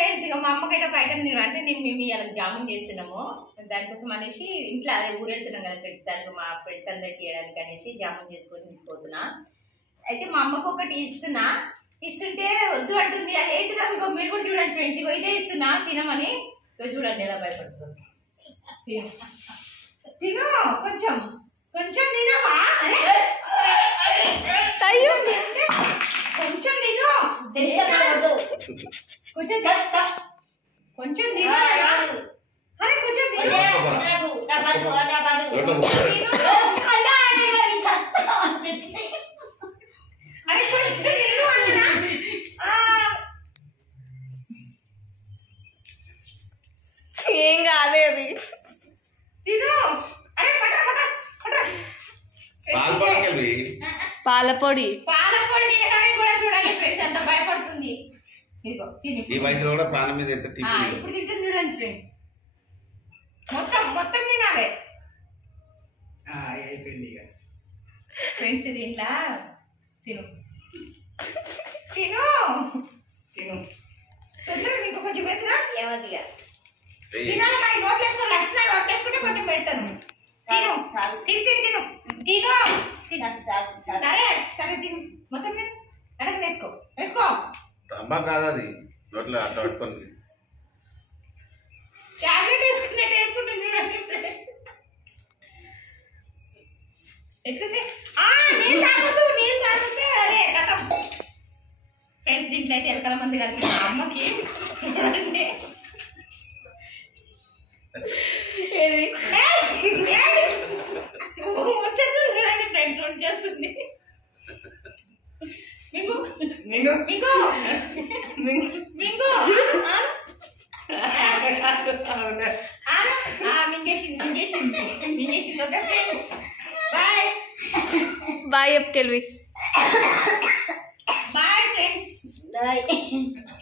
friends ఇక మా అమ్మకైతే ఒక ఐటమ్ అంటే మేము ఇలా జామున్ చేస్తున్నాము దానికోసం అనేసి ఇంట్లో అదే ఊరెళ్తున్నాం కదా ఫ్రెండ్స్ దానికి మా ఫ్రెండ్స్ అందరికి ఇవ్వడానికి అనేసి జామున్ చేసుకొని తీసుకుపోతున్నా అయితే మా అమ్మకు ఒకటి ఇస్తుంటే వద్దు అంటుంది అది ఏంటిదో ఇంకో మీరు కూడా చూడండి ఫ్రెండ్స్ ఇగో ఇదే ఇస్తున్నా తినమని చూడండి ఎలా భయపడుతుంది తిను కొంచెం కొంచెం తినమా కొంచెం తిను కొంచెం కొంచెం తిను అరే కొంచెం తిను అరే కొంచెం తిను ఏం కాలేదు తిను అరే పాలపొడి పాలపొడి తినడానికి కూడా చూడండి ఫ్రెండ్స్ ఎంత భయపడుతుంది ఇదిగో తిని ఈ వయసులో కూడా ప్రాణం మీద ఎంత ఇప్పుడు తింటుంది చూడండి ఫ్రెండ్స్ మొత్తం తినాలి అయిపోయింది ఇక ఫ్రెండ్స్ దీంట్లో తిను తిను తిను తొందరగా ఇంకో కొంచెం పెద్దగా ఏమదిగా తినాలి మరి నోట్లు వేసుకోవాలి అట్లా నోట్లు వేసుకుంటే కొంచెం పెట్టను తిను తిను తిను తిను సరే సరే తిను మొత్తం తిను అడగ వేసుకో అమ్మా కాదు అది నోట్లో అట్లా పట్టుకొని టాబ్లెట్ వేసుకున్నట్టు వేసుకుంటుంది చూడండి ఎట్లుంది నీళ్ళు తాగితే అదే కథ ఫ్రెండ్స్ దీంట్లో అయితే ఎలకల మంది కలిపి మా అమ్మకి చూడండి వచ్చేస్తుంది చూడండి ఫ్రెండ్స్ వచ్చేస్తుంది మింగు మింగు మింగు మింగు మింగేసింది ఓకే ఫ్రెండ్స్ బాయ్ బాయ్ చెప్పుకెళ్ళి బాయ్ ఫ్రెండ్స్ బాయ్